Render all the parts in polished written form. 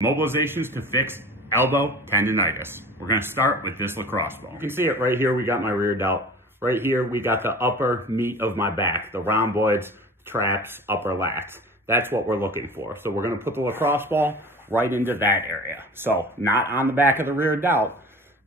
Mobilizations to fix elbow tendinitis. We're going to start with this lacrosse ball. You can see it right here. We got my rear delt. Right here, we got the upper meat of my back, the rhomboids, traps, upper lats. That's what we're looking for. So we're going to put the lacrosse ball right into that area. So not on the back of the rear delt,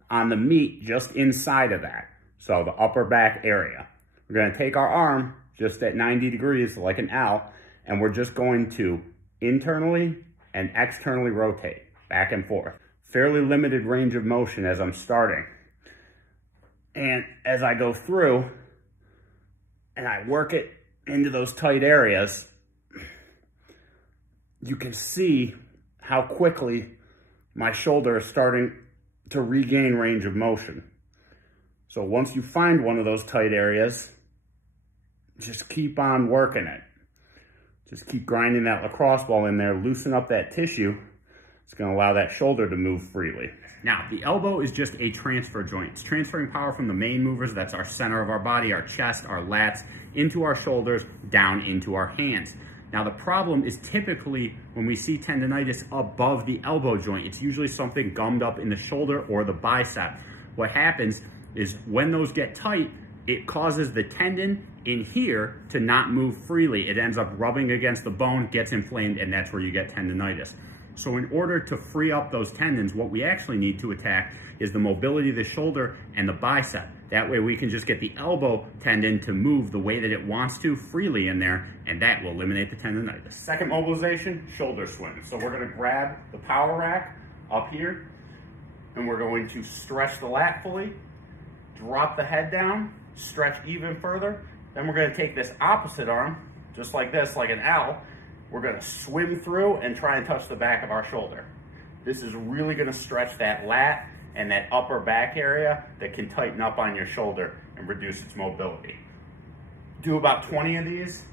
on the meat just inside of that. So the upper back area. We're going to take our arm just at 90 degrees like an L, and we're just going to internally and externally rotate back and forth. Fairly limited range of motion as I'm starting. And as I go through and I work it into those tight areas, you can see how quickly my shoulder is starting to regain range of motion. So once you find one of those tight areas, just keep on working it. Just keep grinding that lacrosse ball in there, loosen up that tissue. It's going to allow that shoulder to move freely. Now, the elbow is just a transfer joint. It's transferring power from the main movers, that's our center of our body, our chest, our lats, into our shoulders, down into our hands. Now, the problem is typically when we see tendinitis above the elbow joint, it's usually something gummed up in the shoulder or the bicep. What happens is when those get tight, it causes the tendon in here to not move freely. It ends up rubbing against the bone, gets inflamed, and that's where you get tendinitis. So in order to free up those tendons, what we actually need to attack is the mobility of the shoulder and the bicep. That way we can just get the elbow tendon to move the way that it wants to freely in there, and that will eliminate the tendinitis. Second mobilization, shoulder swing. So we're going to grab the power rack up here, and we're going to stretch the lat fully, drop the head down, stretch even further. Then we're going to take this opposite arm, just like this, like an L. We're going to swim through and try and touch the back of our shoulder. This is really going to stretch that lat and that upper back area that can tighten up on your shoulder and reduce its mobility. Do about 20 of these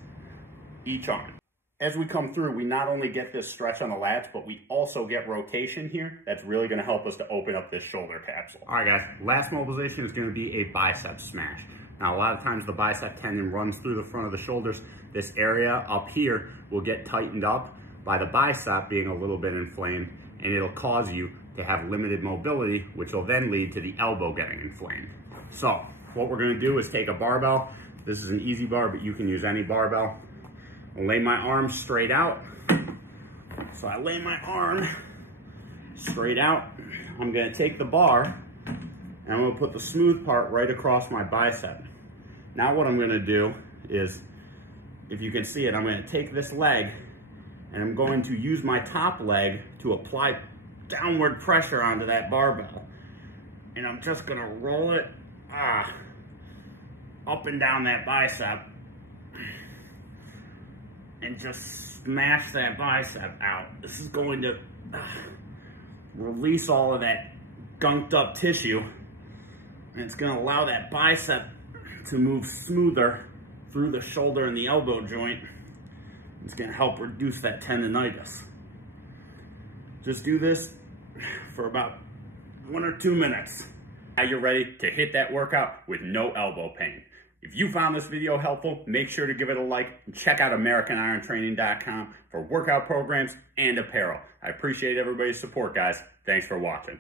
each arm. As we come through, we not only get this stretch on the lats, but we also get rotation here. That's really going to help us to open up this shoulder capsule. All right, guys, last mobilization is going to be a bicep smash. Now, a lot of times the bicep tendon runs through the front of the shoulders. This area up here will get tightened up by the bicep being a little bit inflamed, and it'll cause you to have limited mobility, which will then lead to the elbow getting inflamed. So what we're going to do is take a barbell. This is an easy bar, but you can use any barbell. I'll lay my arm straight out. So I lay my arm straight out. I'm going to take the bar and I'm going to put the smooth part right across my bicep. Now what I'm going to do is, if you can see it, I'm going to take this leg and I'm going to use my top leg to apply downward pressure onto that barbell. And I'm just going to roll it up and down that bicep and just smash that bicep out. This is going to release all of that gunked up tissue, and it's going to allow that bicep to move smoother through the shoulder and the elbow joint. It's going to help reduce that tendinitis. Just do this for about 1 or 2 minutes. Now you're ready to hit that workout with no elbow pain. If you found this video helpful, make sure to give it a like and check out AmericanIronTraining.com for workout programs and apparel. I appreciate everybody's support, guys. Thanks for watching.